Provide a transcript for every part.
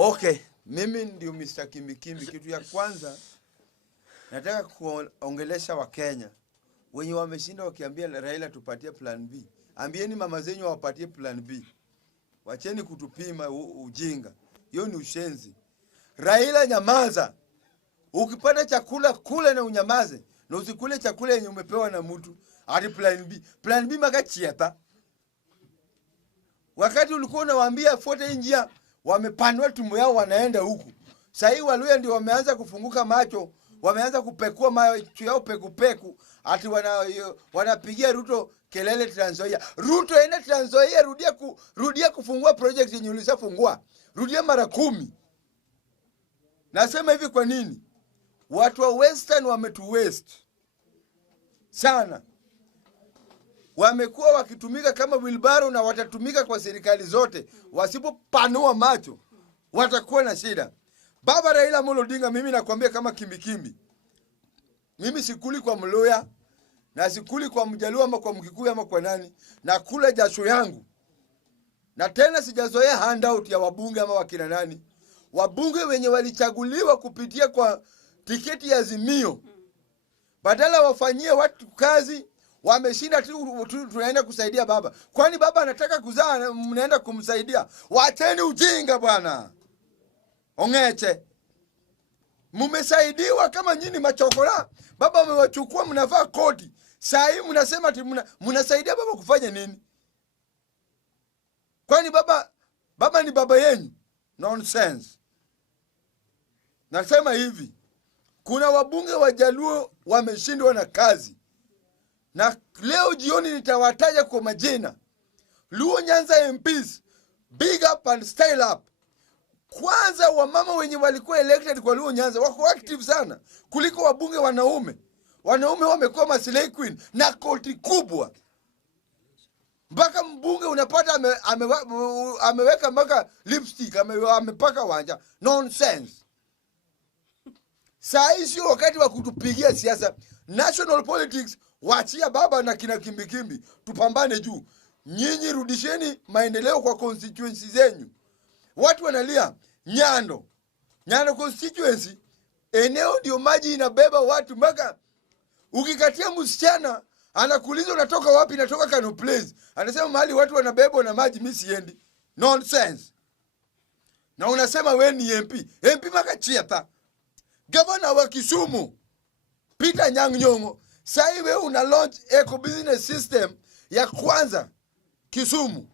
Okay, mimi ndio Mr. Kimbikimbi. Kitu ya kwanza nataka kuongelesha Wakenya wenye wameshinda wakiambia Raila tupatie plan B. Ambieni mama zenyu wapatie plan B. Wacheni kutupima ujinga. Hiyo ni ushenzi. Raila, nyamaza. Ukipata chakula kule na unyamaze. Na usikule chakula yenye umepewa na mtu. Ati plan B. Plan B magachieta. Wakati ulikuwa unawaambia fuate njia, wamepanua tumbo yao wanaenda huku. Sasa Waluya ndio wameanza kufunguka macho, wameanza kupekua macho yao peku. Ati wanapigia Ruto kelele Trans Nzoia. Ruto enda Trans Nzoia, rudia kufungua project yenye ulishafungua. Rudia mara 10. Nasema hivi kwa nini? Watu wa Western wametu waste sana. Wamekuwa wakitumika kama wilbaro na watatumika kwa serikali zote. Wasipopanua macho watakuwa na shida. Baba Raila Odinga, mimi nakwambia kama Kimbikimbi. Mimi sikuli kwa Mluya na sikuli kwa Mjaluo ama kwa Mkikuyu ama kwa nani. Na kula jasho yangu. Na tena sijazoea handout ya wabunge ama wakina nani. Wabunge wenye walichaguliwa kupitia kwa tiketi ya Azimio. Badala wafanyie watu kazi, wameshinda tu tunaenda kusaidia baba. Kwani baba anataka kuzaa mnaenda kumsaidia? Wacheni ujinga bwana. Ongeche. Mumesaidiwa kama nyinyi machokora. Baba amewachukua mnavaa koti. Saa hii mnasema ati mnasaidia baba kufanya nini? Kwani baba ni baba yenu? Nonsense. Nasema hivi. Kuna wabunge wa Jaluo wameshindwa na kazi. Na leo jioni nitawataja kwa majina. Luo Nyanza MPs, big up and style up. Kwanza wamama wenye walikuwa elected kwa Luo Nyanza wako active sana kuliko wabunge wanaume. Wanaume wamekuwa maslay queen na koti kubwa. Mpaka mbunge unapata ameweka mpaka lipstick, amepaka wanja. Nonsense. Saa hii sio wakati wa kutupigia siasa. National politics wachia baba na kina Kimbikimbi. Tupambane juu. Nyinyi rudisheni maendeleo kwa constituency zenyu. Watu wanalia Nyando constituency, eneo ndio maji inabeba watu mpaka ukikatia msichana anakuuliza unatoka wapi? Natoka Kano Place. Anasema mahali watu wanabebwa na maji mimi siendi. Nonsense. Na unasema wewe ni MP makachiata. Governor wa Kisumu Peter Nyang'nyong'o, sasa wewe una launch eco business system ya kwanza Kisumu.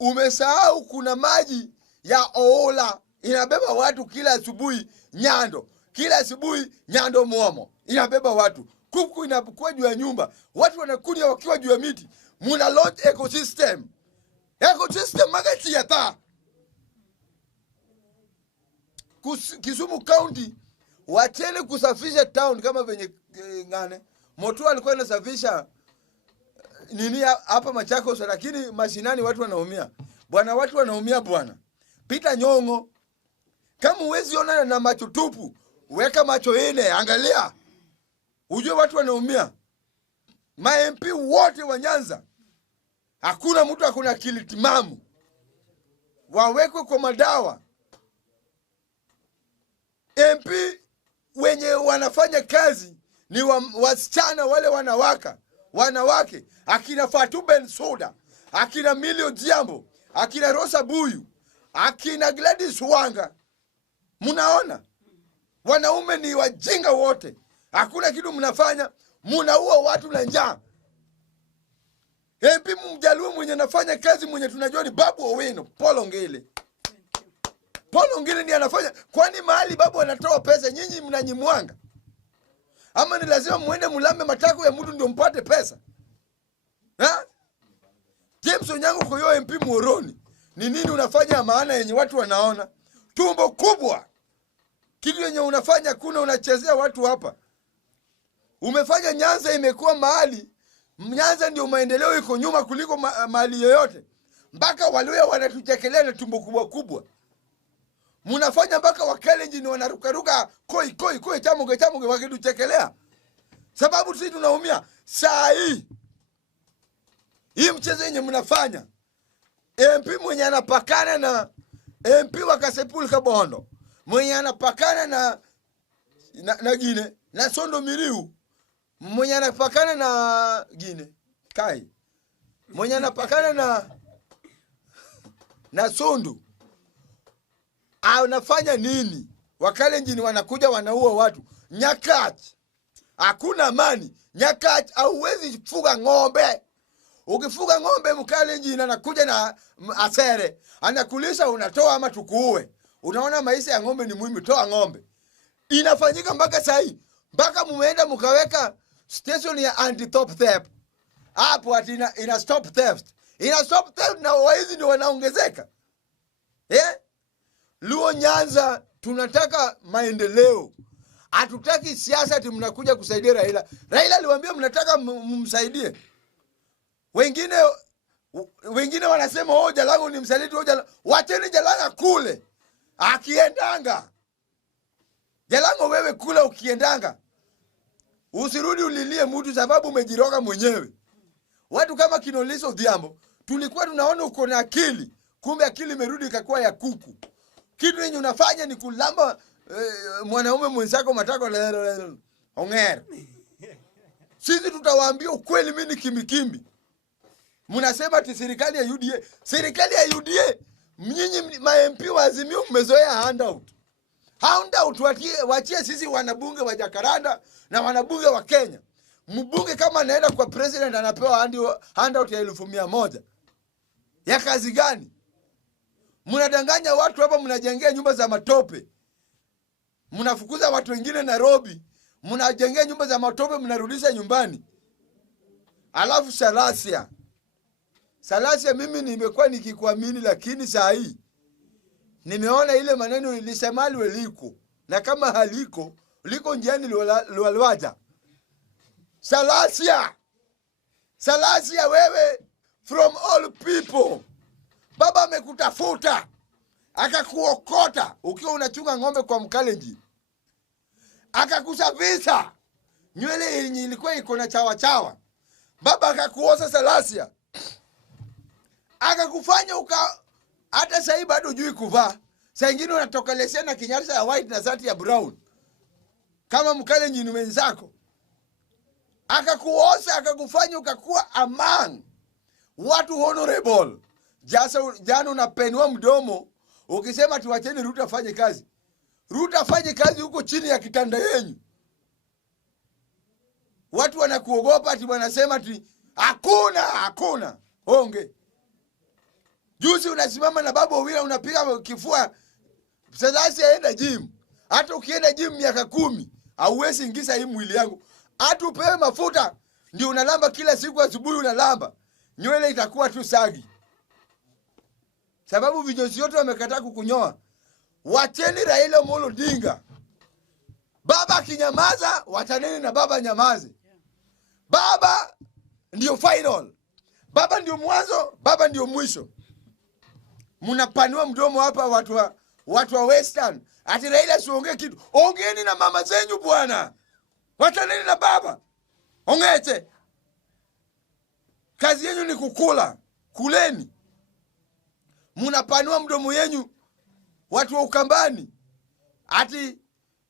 Umesahau kuna maji ya Oola inabeba watu kila asubuhi Nyando. Kila asubuhi Nyando Mwomo inabeba watu. Kuku inapokuwa juu ya nyumba, watu wanakunya wakiwa juu ya miti. Muna launch ecosystem. Ecosystem magati ya taa. Kisumu County wacheni kusafisha town kama venye ngane. Moto alikuwa anasafisha nini hapa Machakos, lakini mashinani watu wanaumia. Bwana, watu wanaumia bwana. Peter Nyong'o, kama uwezi ona na macho tupu, weka macho ine, angalia. Ujue watu wanaumia. Ma MP wote wa Nyanza, hakuna mtu akuna akili timamu. Wawekwe kwa madawa. MP wenye wanafanya kazi ni wasichana wale wanawake. Akina Fatu Bensouda, akina Milio Diambo, akina Rosa Buyu, akina Gladys Wanga. Munaona? Wanaume ni wajinga wote. Hakuna kitu mnafanya, munaua watu na njaa. MP Mjaluo mwenye nafanya kazi mwenye tunajua ni Babu Owino, Polo Ngele. Polo Ngele ni anafanya. Kwani mahali babu anatoa pesa nyinyi mnanyimwanga? Ama ni lazima muende mulambe matako ya mtu ndio mpate pesa? Ha? James Onyango kwa hiyo MP Muhoroni. Ni nini unafanya maana yenye watu wanaona? Tumbo kubwa. Kitu yenye unafanya kuna unachezea watu hapa. Umefanya Nyanza imekuwa mahali. Nyanza ndio maendeleo iko nyuma kuliko mahali yoyote. Mpaka Waluya wanatuchekelea na tumbo kubwa. Munafanya mpaka Wakalenjin ni wanarukaruka koi chamuge wakituchekelea. Sababu sisi tunaumia. Saa hii mchezo yenye mnafanya, MP mwenye anapakana MP wa Kasepul Kabondo mwenye anapakana na Gine na Sondo Miriu mwenye anapakana na Gine Kai mwenye anapakana na Sondo anafanya nini? Wakalenjin wanakuja wanaua watu. Nyakach hakuna amani. Nyakach hauwezi fuga ng'ombe. Ukifuga ng'ombe Mkalenjin anakuja na asere anakulisha, unatoa ama tukuue. Unaona maisha ya ng'ombe ni muhimu, toa ng'ombe. Inafanyika mpaka sahi, mpaka mumeenda mkaweka station ya anti-top theft hapo, ati ina stop theft. Ina stop theft na waizi ndio wanaongezeka. Luo Nyanza tunataka maendeleo. Hatutaki siasa ati mnakuja kusaidia Raila. Raila aliwaambia mnataka mumsaidie. Wengine wanasema Jalango ni msaliti, wacheni Jalanga kule. Akiendanga. Jalango wewe kule ukiendanga. Usirudi ulilie mtu sababu umejiroga mwenyewe. Watu kama Kinoliso Odhiambo tulikuwa tunaona uko na akili, kumbe akili imerudi ikakuwa ya kuku. Kitu yenye unafanya ni kulamba mwanaume mwenzako matako lero. Ongera. Sisi tutawaambia ukweli, mimi ni Kimbikimbi. Mnasema ati serikali ya UDA. Serikali ya UDA, mnyinyi ma-MP wa Azimio mmezoea handout. Handout wachie sisi wanabunge wa Jakaranda na wanabunge wa Kenya. Mbunge kama anaenda kwa president anapewa handout ya 1,100. Ya kazi gani? Mnadanganya watu hapa, mnajengea nyumba za matope. Mnafukuza watu wengine Nairobi, mnajengea nyumba za matope, mnarudisha nyumbani. Alafu Salasia mimi nimekuwa nikikuamini, lakini saa hii nimeona ile maneno ilisemali weliko, na kama haliko liko njiani liwalwaja. Salasia wewe from all people, baba amekutafuta akakuokota ukiwa unachunga ng'ombe kwa Mkalenjin, akakusafisha nywele yenye ilikuwa iko na chawa. Baba akakuosa Salasia, akakufanya hata sasa bado hujui kuvaa. Saa nyingine unatoka lesena kinyarisa ya white na shati ya brown kama Mkalenjin wenzako. Akakuosa, akakufanya ukakuwa among watu honorable. Jana unapenua mdomo ukisema tuwacheni Ruto afanye kazi. Ruto afanye kazi huko chini ya kitanda yenyu. Watu wanakuogopa ati wanasema ati hakuna honge. Juzi unasimama na Babu Owila unapiga kifua. Sasa aenda gym. Hata ukienda gym miaka 10 hauwezi ingiza hii mwili yangu. Hata upewe mafuta ndio unalamba kila siku, asubuhi unalamba. Nywele itakuwa tu sagi. Sababu vinyozi wote wamekataa kukunyoa. Wacheni Raila Odinga. Baba kinyamaza, wachaneni na baba nyamaze. Baba ndio final. Baba ndio mwanzo, baba ndio mwisho. Mnapanua mdomo hapa watu wa Western. Ati Raila siongee kitu. Ongeeni na mama zenyu bwana. Wachaneni na baba. Ongete. Kazi yenu ni kukula. Kuleni. Mnapanua mdomo yenu watu wa Ukambani. Ati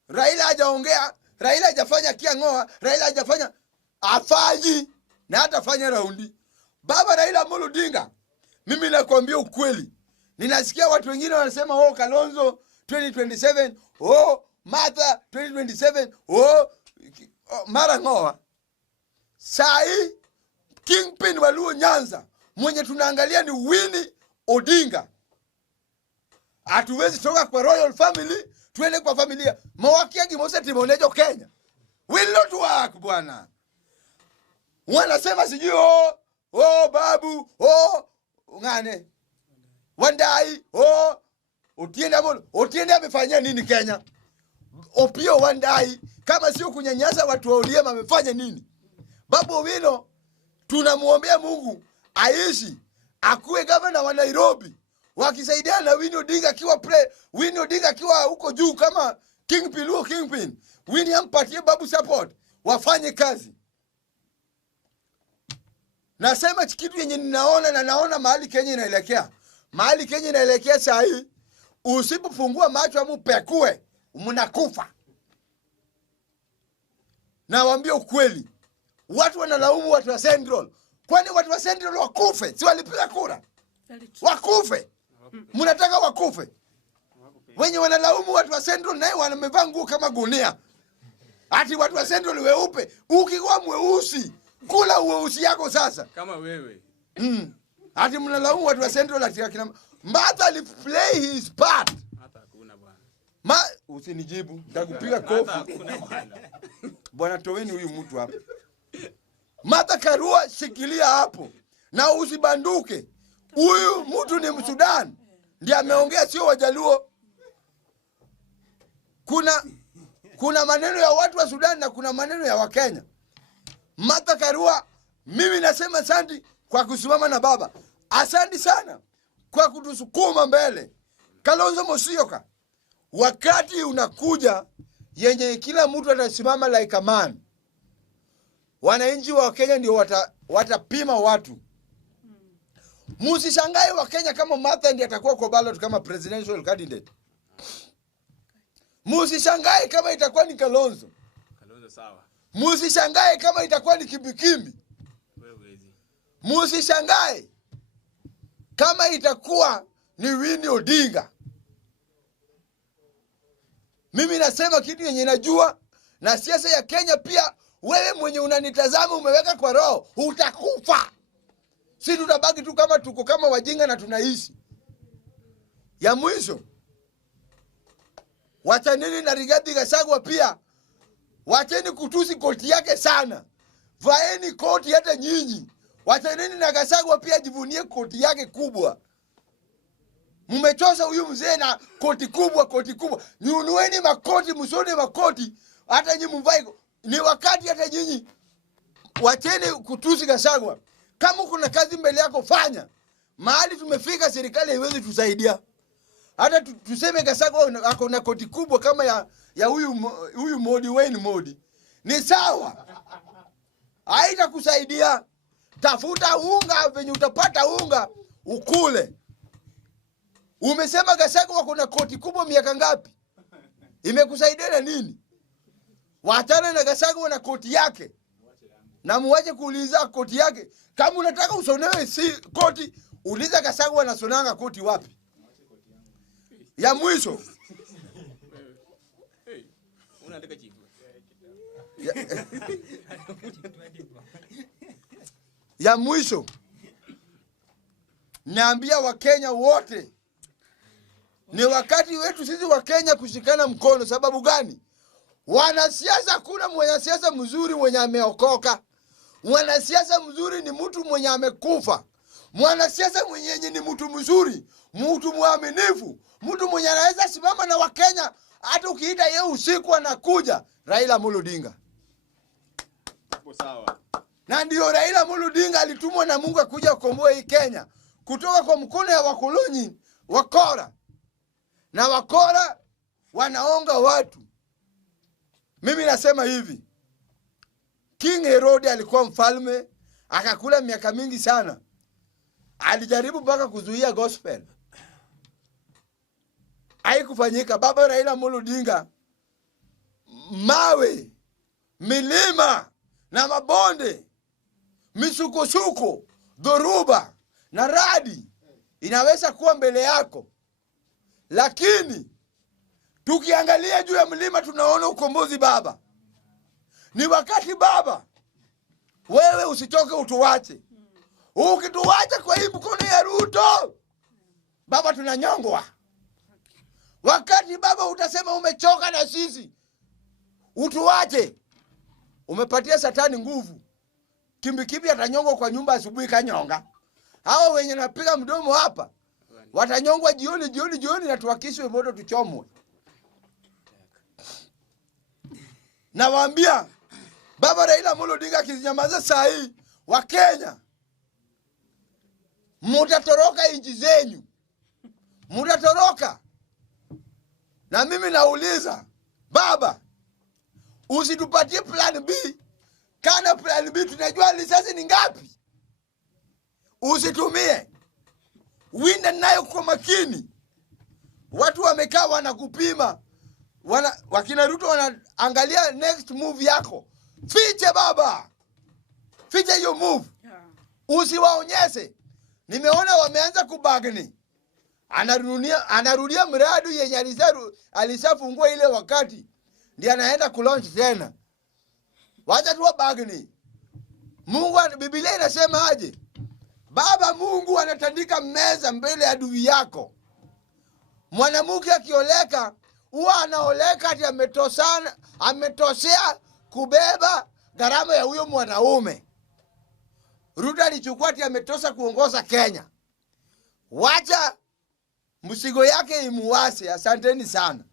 Raila hajaongea, Raila hajafanya kiangoa, Raila hajafanya afanyi na hatafanya raundi. Baba Raila Odinga, mimi nakwambia ukweli. Ninasikia watu wengine wanasema Kalonzo 2027, Martha 2027, mara ngoa. Sai kingpin wa Luo Nyanza mwenye tunaangalia ni Winnie Odinga. Hatuwezi toka kwa royal family tuende kwa familia. Mawakia gimose timonejo Kenya. Will not work bwana. Wanasema sijui babu, ngane. Wandai, Otiende amefanya nini Kenya? Opio Wandai, kama sio kunyanyasa watu wa ODM amefanya nini? Babu Owino tunamuombea Mungu aishi, akuwe governor wa Nairobi. Wakisaidiana na Winnie Odinga akiwa huko juu kama Kingpin. Winnie ampatie babu support, wafanye kazi. Nasema kitu yenye ninaona na naona mahali Kenya inaelekea. Mahali Kenya inaelekea saa hii, usipofungua macho amu pekue, mnakufa. Na waambia ukweli, watu wanalaumu watu wa Central. Kwani watu wa Central wakufe? Si walipiga kura? Wakufe. Mnataka wakufe? Wenye wanalaumu watu wa Central naye wamevaa nguo kama gunia. Ati watu wa Central weupe. Ukikuwa mweusi, kula uweusi yako sasa. Kama wewe. Ati mnalaumu watu wa Central ati akina Martha play his part. Hata hakuna bwana. Usinijibu. Nitakupiga kofi. Hata hakuna bwana. Bwana toweni huyu mtu hapa. Martha Karua shikilia hapo. Na usibanduke. Huyu mtu ni Msudan. Ndiye ameongea, sio Wajaluo. Kuna maneno ya watu wa Sudan na kuna maneno ya Wakenya. Martha Karua, mimi nasema asante kwa kusimama na baba. Asante sana kwa kutusukuma mbele. Kalonzo Musyoka, wakati unakuja yenye kila mtu atasimama like a man. Wananchi wa Kenya ndio watapima watu. Musishangae wa Kenya kama Martha ndiye atakuwa kwa ballot kama presidential candidate. Musishangae kama itakuwa ni Kalonzo. Kalonzo sawa. Musishangae kama itakuwa ni Kimbikimbi. Musishangae kama itakuwa ni Winnie Odinga. Mimi nasema kitu yenye najua, na siasa ya Kenya pia, wewe mwenye unanitazama umeweka kwa roho, utakufa. Si tutabaki tu kama tuko kama wajinga na tunaishi. Ya mwisho, wachaneni na Rigathi Gachagua pia. Wacheni kutusi koti yake sana. Vaeni koti hata nyinyi. Wachaneni na Gachagua pia jivunie koti yake kubwa. Mmechosa huyu mzee na koti kubwa, koti kubwa. Nunueni makoti, msone makoti. Hata nyinyi mvae. Ni wakati hata nyinyi. Wacheni kutusi Gachagua. Kama kuna kazi mbele yako fanya. Mahali tumefika serikali haiwezi tusaidia. Hata tuseme Gachagua ako na koti kubwa kama ya huyu Modi, Wayne Modi. Ni sawa. Haitakusaidia. Tafuta unga venye utapata unga ukule. Umesema Gachagua kuna koti kubwa miaka ngapi? Imekusaidia na nini? Waachane na Gachagua na koti yake. Na muache kuuliza koti yake. Kama unataka usonewe si koti, uliza Gachagua anasonanga koti wapi? Ya mwisho. Unaandika chifu. Ya mwisho. Naambia Wakenya wote, ni wakati wetu sisi Wakenya kushikana mkono. Sababu gani? Wanasiasa, kuna mwanasiasa mzuri mwenye ameokoka. Mwanasiasa mzuri ni mtu mwenye amekufa. Mwanasiasa mwenye ni mtu mzuri, mtu mwaminifu, mtu mwenye anaweza simama na Wakenya hata ukiita yeye usiku anakuja. Raila Odinga. Sawa. Na ndio Raila Odinga alitumwa na Mungu kuja kukomboa hii Kenya kutoka kwa mkono ya wakoloni wakora. Na wakora wanaonga watu. Mimi nasema hivi. King Herod alikuwa mfalme, akakula miaka mingi sana. Alijaribu mpaka kuzuia gospel. Haikufanyika. Baba Raila Odinga, mawe, milima na mabonde, misukosuko, dhoruba na radi inaweza kuwa mbele yako. Lakini tukiangalia juu ya mlima tunaona ukombozi baba. Ni wakati baba, wewe usitoke utuwache. Ukituwacha kwa hii mkono ya Ruto, baba tunanyongwa. Wakati baba utasema umechoka na sisi, utuwache. Umepatia satani nguvu. Kimbikimbi atanyongwa kwa nyumba asubuhi kanyonga. Hao wenye napiga mdomo hapa watanyongwa jioni na tuwakishwe moto tuchomwe. Na waambia baba Raila Odinga akinyamaza saa hii, Wakenya mutatoroka nchi zenyu. Mutatoroka. Na mimi nauliza baba, usitupatie plan B. Kana plan B tunajua risasi ni ngapi. Usitumie. Winda nayo kwa makini. Watu wamekaa wanakupima. Wakina Ruto wanaangalia next move yako. Fiche baba. Fiche hiyo move. Usiwaonyeshe. Nimeona wameanza kubagni. Anarudia mradi yenye alishafungua ile wakati. Ndiye anaenda kulaunch tena. Wacha tu wabagni. Biblia inasema aje? Baba Mungu anatandika meza mbele ya adui yako. Mwanamke akioleka, huwa anaoleka ati ametosea kubeba gharama ya huyo mwanaume. Ruto alichukua ati ametosa kuongoza Kenya. Wacha msigo yake imuwase. Asanteni sana.